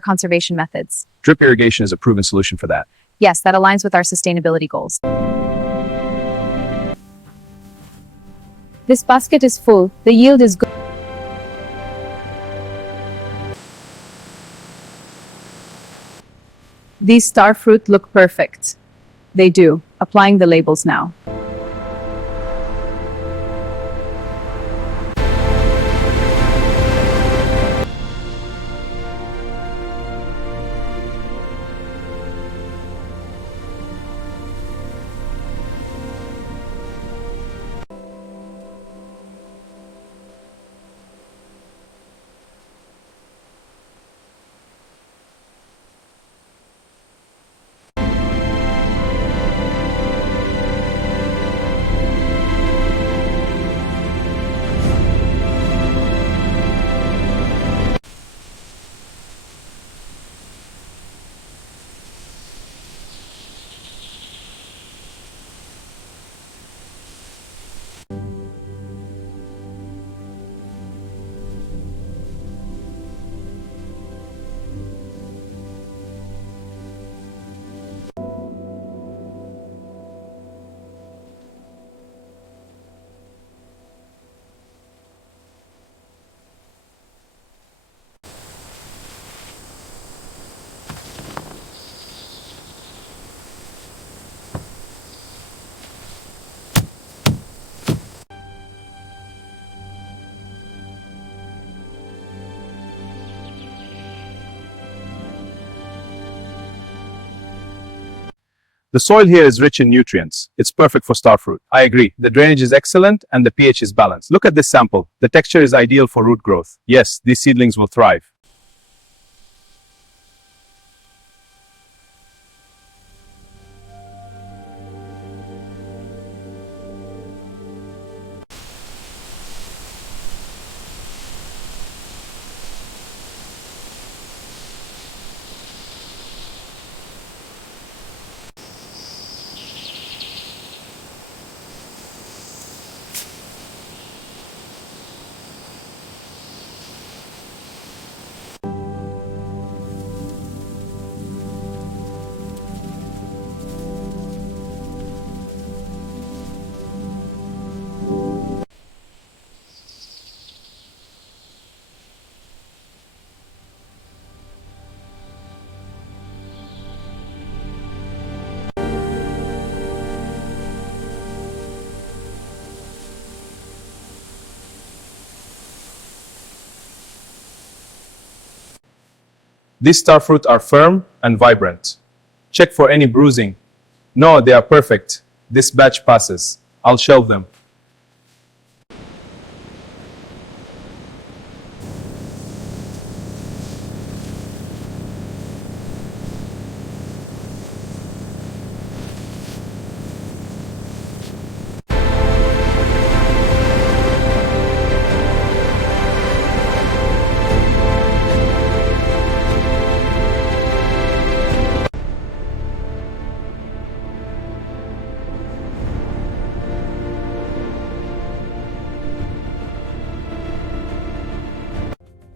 conservation methods. Drip irrigation is a proven solution for that. Yes, that aligns with our sustainability goals. This basket is full. The yield is good. These star fruit look perfect. They do. Applying the labels now. The soil here is rich in nutrients. It's perfect for star fruit. I agree. The drainage is excellent and the pH is balanced. Look at this sample. The texture is ideal for root growth. Yes, these seedlings will thrive. These star fruit are firm and vibrant. Check for any bruising. No, they are perfect. This batch passes. I'll shelve them.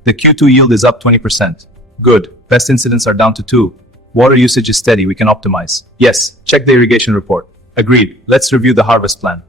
The Q2 yield is up 20%. Good. Pest incidents are down to 2. Water usage is steady. We can optimize. Yes. Check the irrigation report. Agreed. Let's review the harvest plan.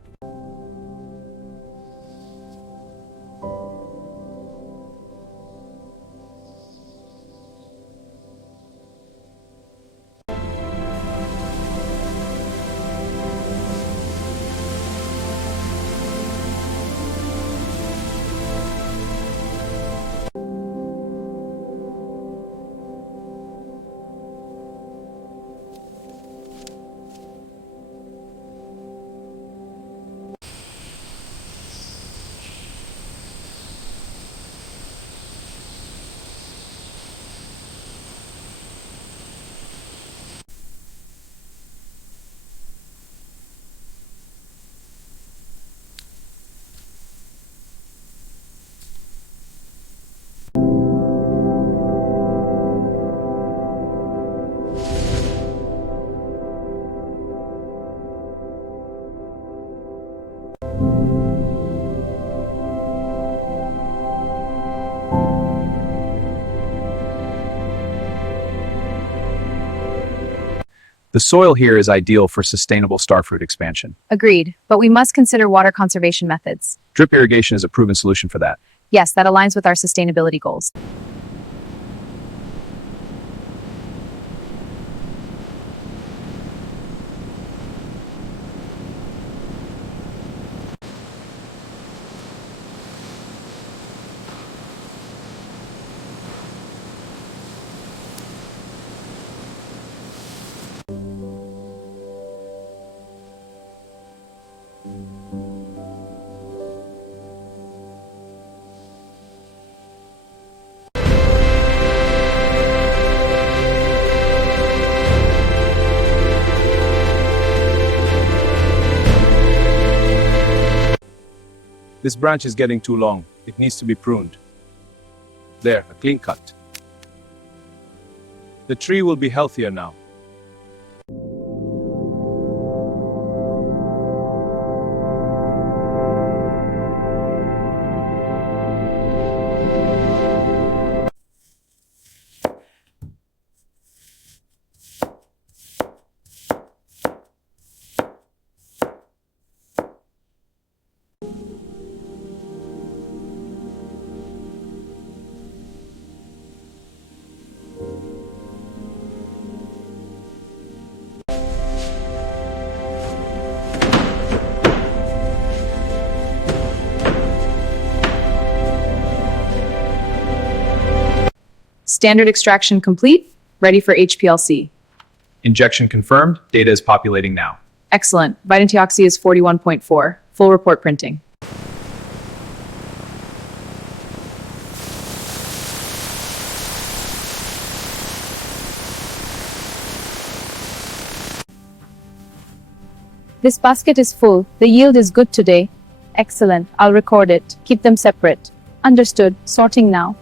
The soil here is ideal for sustainable starfruit expansion. Agreed, but we must consider water conservation methods. Drip irrigation is a proven solution for that. Yes, that aligns with our sustainability goals. This branch is getting too long. It needs to be pruned. There, a clean cut. The tree will be healthier now. Standard extraction complete, ready for HPLC. Injection confirmed. Data is populating now. Excellent. Vitantioxy is 41.4. Full report printing. This basket is full. The yield is good today. Excellent. I'll record it. Keep them separate. Understood. Sorting now.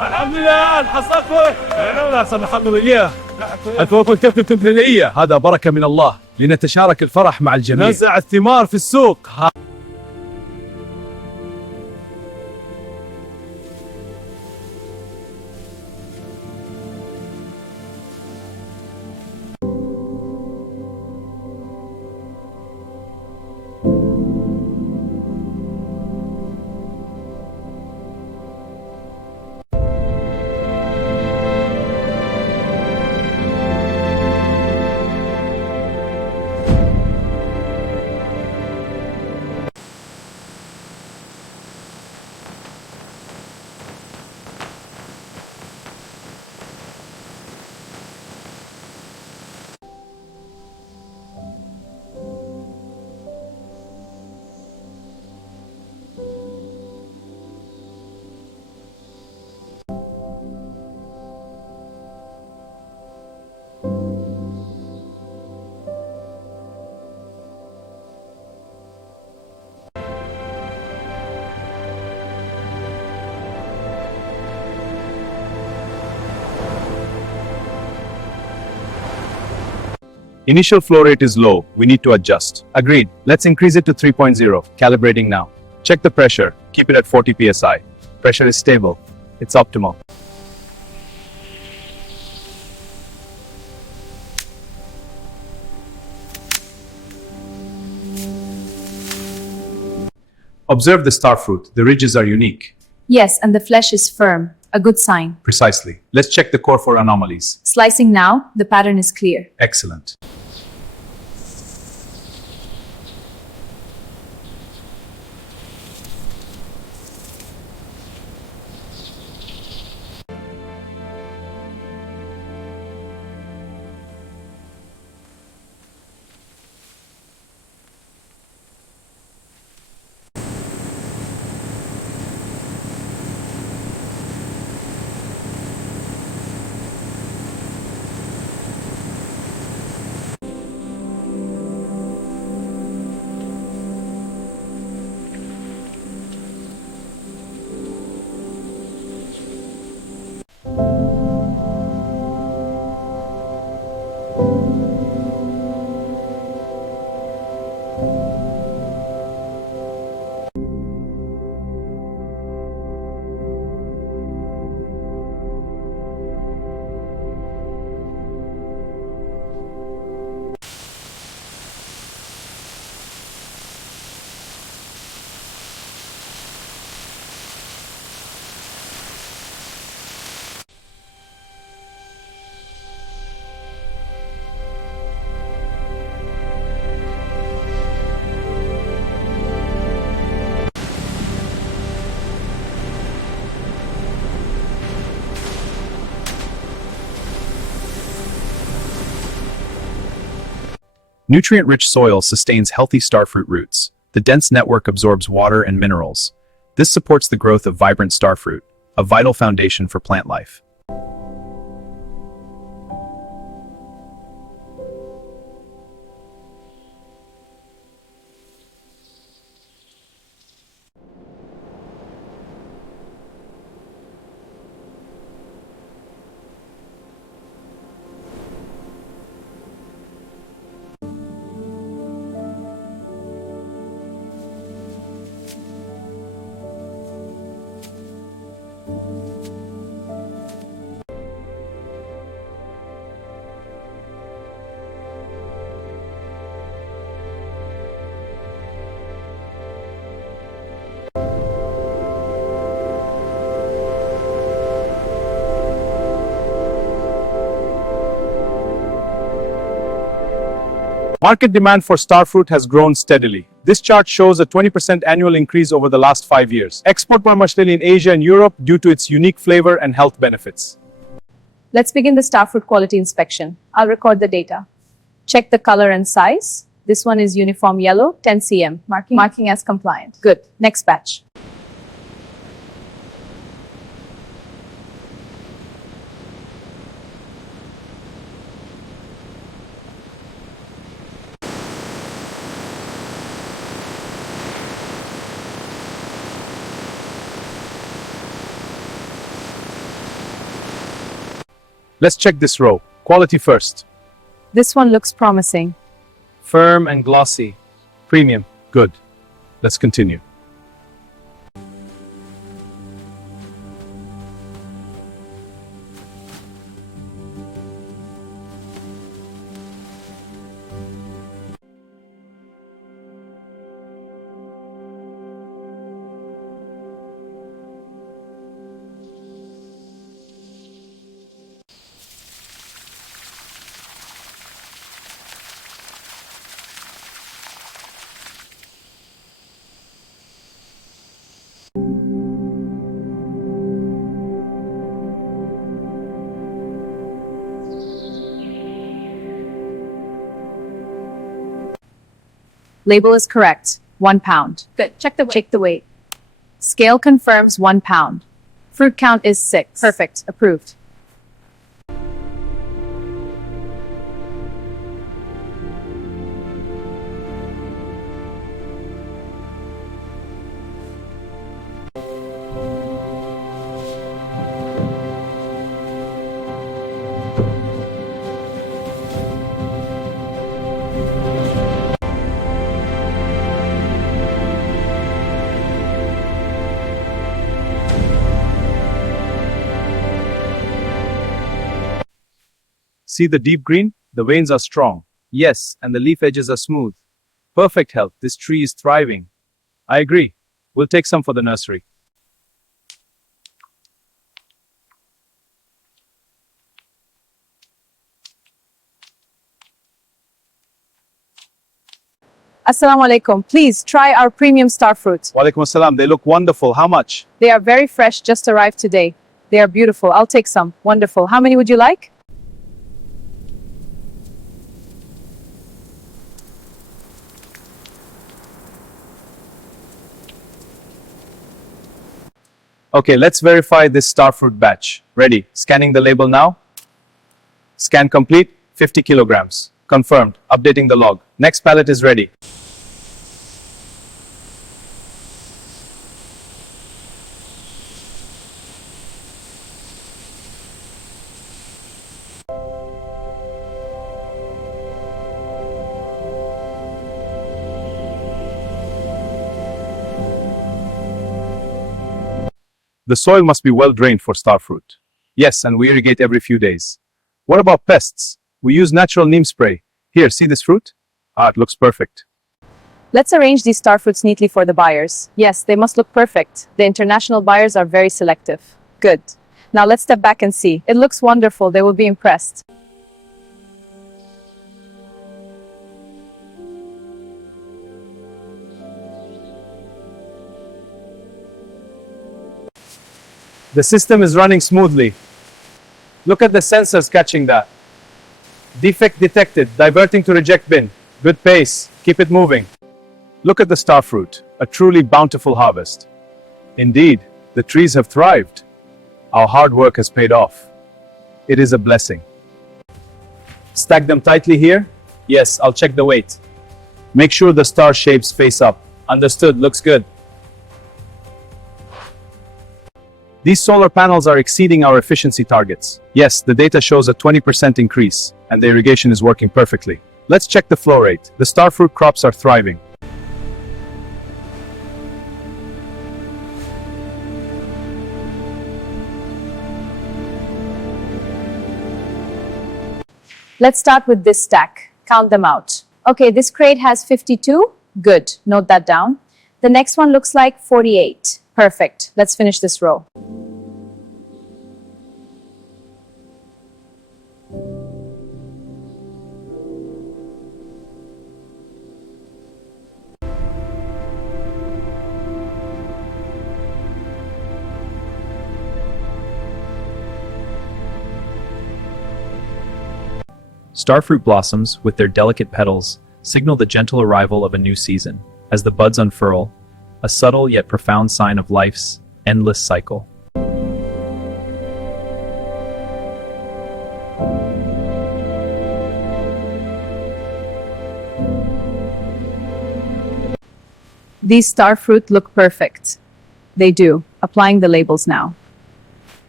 الحمد لله الحصاد انا الحمد لله الفوق الكفة التمثيلية هذا بركة من الله لنتشارك الفرح مع الجميع. نزع الثمار في السوق. Initial flow rate is low. We need to adjust. Agreed. Let's increase it to 3.0. Calibrating now. Check the pressure. Keep it at 40 psi. Pressure is stable. It's optimal. Observe the starfruit. The ridges are unique. Yes, and the flesh is firm. A good sign. Precisely. Let's check the core for anomalies. Slicing now, the pattern is clear. Excellent. Nutrient-rich soil sustains healthy starfruit roots. The dense network absorbs water and minerals. This supports the growth of vibrant starfruit, a vital foundation for plant life. Market demand for starfruit has grown steadily. This chart shows a 20% annual increase over the last 5 years. Export commercially in Asia and Europe due to its unique flavor and health benefits. Let's begin the starfruit quality inspection. I'll record the data. Check the color and size. This one is uniform yellow, 10 cm, marking as compliant. Good. Next batch. Let's check this row. Quality first. This one looks promising. Firm and glossy. Premium. Good. Let's continue. Label is correct. 1 pound. Good. Check the weight. Scale confirms 1 pound. Fruit count is 6. Perfect. Approved. See the deep green? The veins are strong. Yes, and the leaf edges are smooth. Perfect health. This tree is thriving. I agree. We'll take some for the nursery. Assalamu alaikum. Please try our premium starfruit. Walaikum assalam. They look wonderful. How much? They are very fresh, just arrived today. They are beautiful. I'll take some. Wonderful. How many would you like? Okay, let's verify this starfruit batch. Ready. Scanning the label now. Scan complete. 50 kilograms. Confirmed. Updating the log. Next pallet is ready. The soil must be well drained for starfruit. Yes, and we irrigate every few days. What about pests? We use natural neem spray. Here, see this fruit? It looks perfect. Let's arrange these starfruits neatly for the buyers. Yes, they must look perfect. The international buyers are very selective. Good. Now let's step back and see. It looks wonderful. They will be impressed. The system is running smoothly. Look at the sensors catching that. Defect detected, diverting to reject bin. Good pace. Keep it moving. Look at the star fruit, a truly bountiful harvest. Indeed, the trees have thrived. Our hard work has paid off. It is a blessing. Stack them tightly here? Yes, I'll check the weight. Make sure the star shapes face up. Understood, looks good. These solar panels are exceeding our efficiency targets. Yes, the data shows a 20% increase, and the irrigation is working perfectly. Let's check the flow rate. The star fruit crops are thriving. Let's start with this stack. Count them out. Okay, this crate has 52. Good. Note that down. The next one looks like 48. Perfect. Let's finish this row. Starfruit blossoms, with their delicate petals, signal the gentle arrival of a new season. As the buds unfurl, a subtle yet profound sign of life's endless cycle. These starfruit look perfect. They do. Applying the labels now.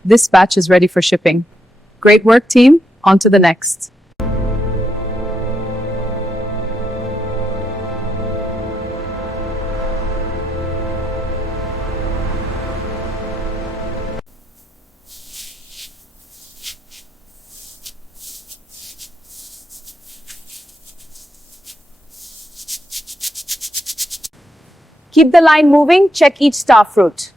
This batch is ready for shipping. Great work, team. On to the next. Keep the line moving, check each starfruit.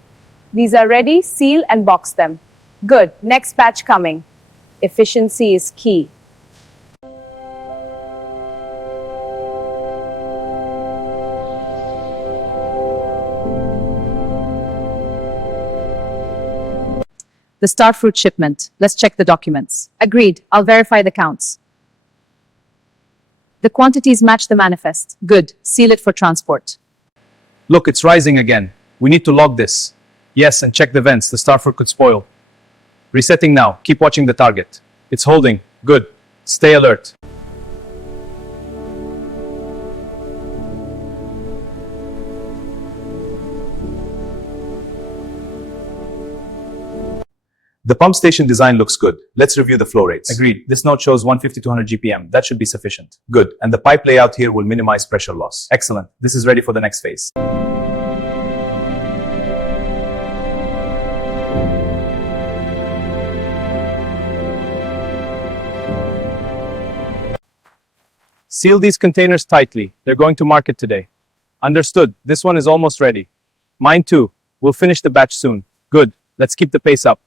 These are ready, seal and box them. Good, next batch coming. Efficiency is key. The starfruit shipment. Let's check the documents. Agreed, I'll verify the counts. The quantities match the manifest. Good, seal it for transport. Look, it's rising again. We need to log this. Yes, and check the vents. The starfruit could spoil. Resetting now. Keep watching the target. It's holding. Good. Stay alert. The pump station design looks good. Let's review the flow rates. Agreed. This note shows 150 to 100 GPM. That should be sufficient. Good. And the pipe layout here will minimize pressure loss. Excellent. This is ready for the next phase. Seal these containers tightly. They're going to market today. Understood. This one is almost ready. Mine too. We'll finish the batch soon. Good. Let's keep the pace up.